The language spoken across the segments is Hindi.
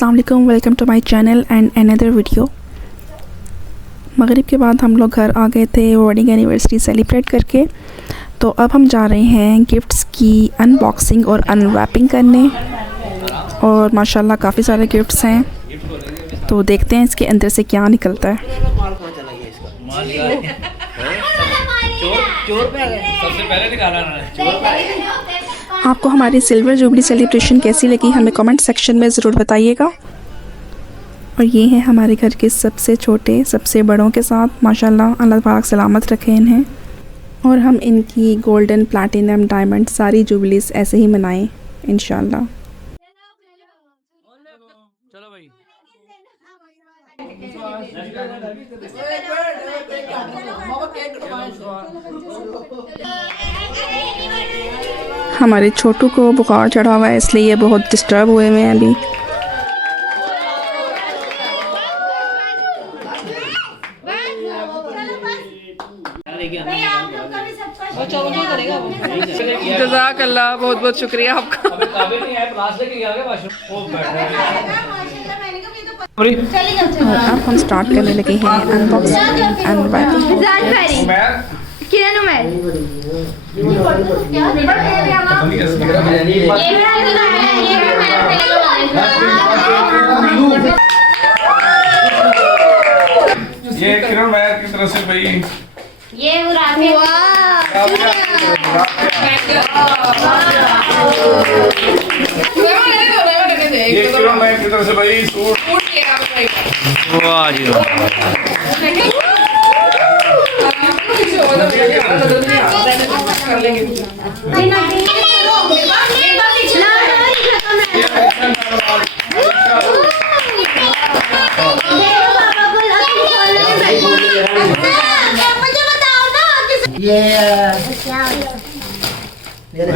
अस्सलाम वालेकुम, welcome to my channel and another video. मगरिब के बाद हम लोग घर आ गए थे वेडिंग एनिवर्सरी सेलिब्रेट करके। तो अब हम जा रहे हैं गिफ्ट्स की अनबॉक्सिंग और अनरैपिंग करने, और माशाल्लाह काफ़ी सारे गिफ्ट्स हैं। तो देखते हैं इसके अंदर से क्या निकलता है। सबसे पहले निकाला ना। आपको हमारी सिल्वर जुबली सेलिब्रेशन कैसी लगी हमें कमेंट सेक्शन में ज़रूर बताइएगा। और ये है हमारे घर के सबसे छोटे सबसे बड़ों के साथ, माशाल्लाह अल्लाह पाक सलामत रखे इन्हें, और हम इनकी गोल्डन प्लैटिनम डायमंड सारी जुबलीज ऐसे ही मनाएं इंशाल्लाह। चलो भाई। हमारे छोटू को बुखार चढ़ा हुआ है, इसलिए ये बहुत डिस्टर्ब हुए हुए हैं अभी। जज़ाकल्लाह, बहुत बहुत शुक्रिया आपका। अब हम स्टार्ट करने लगे हैं अनबॉक्सिंग एंड रैपिंग। ये किरण मैर की तरफ से भाई, ये किरण मैर की तरफ से भाई सूट। वाह जी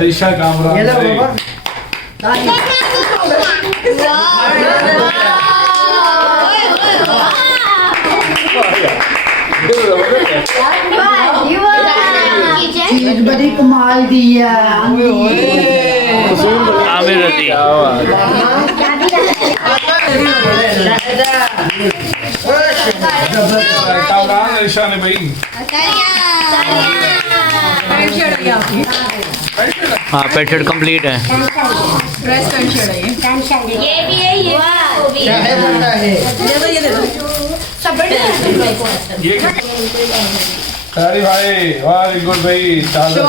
ईशा कामरा चीज बड़ी कमाल दी है। आमिर रजी। कामरान ईशा ने भाई। हाँ, पेट शर्ट कंप्लीट है। ये भी है, ये क्या है बनता है? ये सारी भाई, वेरी गुड भाई। चादर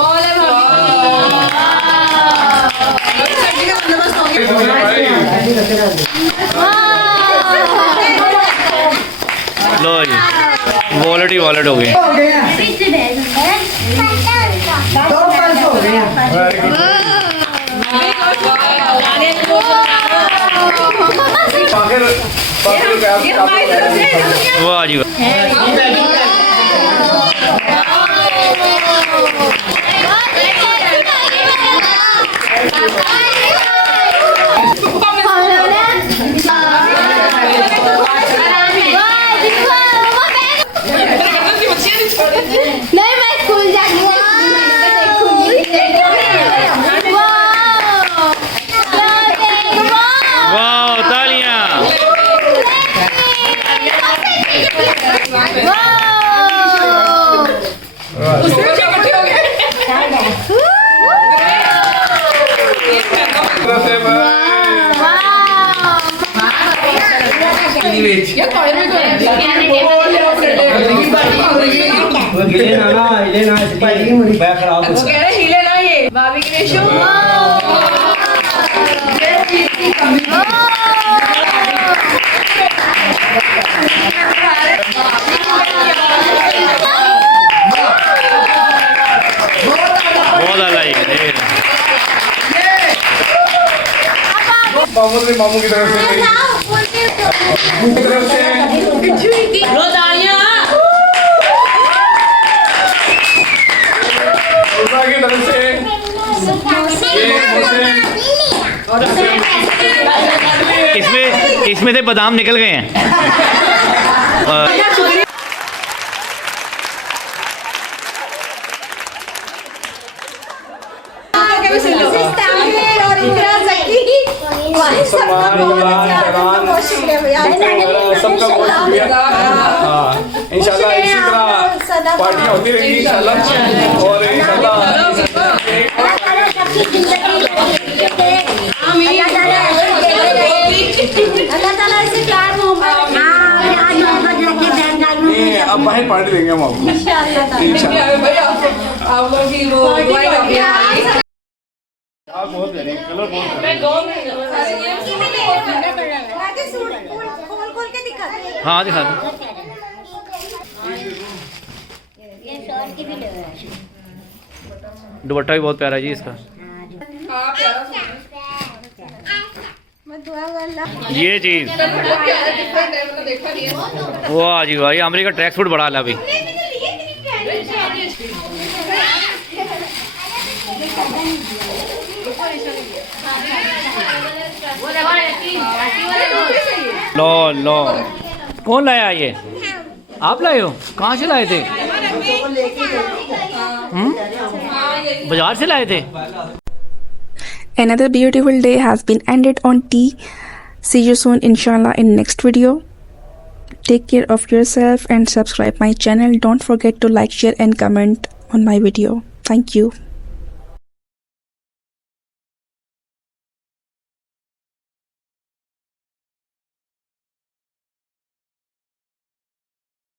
लो जी, वॉलेट ही वॉलेट हो गए। दो पर्स हो गए हैं। वाह जी नहीं, मैं स्कूल जाती हूँ। वाह, तालियां। मामू की तरफ से की तरफ से की तरफ से इसमें से बादाम निकल गए हैं। सब सबका बहुत शुक्रिया। हाँ इंशाल्लाह इसी तरह पार्टियाँ होती रहेंगी इंशाल्लाह और अब बाहर पार्टी देंगे हम आपको इंशाल्लाह। आप लोग की वो आप बहुत कलर हाँ दिखा दो। दुपट्टा भी बहुत प्यारा है जी इसका। ये चीज वाह जी वाह, ये अमेरिका ट्रैक सूट बड़ा है अभी। लो लो, कौन लाया ये? आप लाए हो? कहाँ से लाए थे? बाजार से लाए थे? Another beautiful day has been ended on tea. See you soon inshallah in next video. Take care of yourself and subscribe my channel. Don't forget to like, share and comment on my video. Thank you.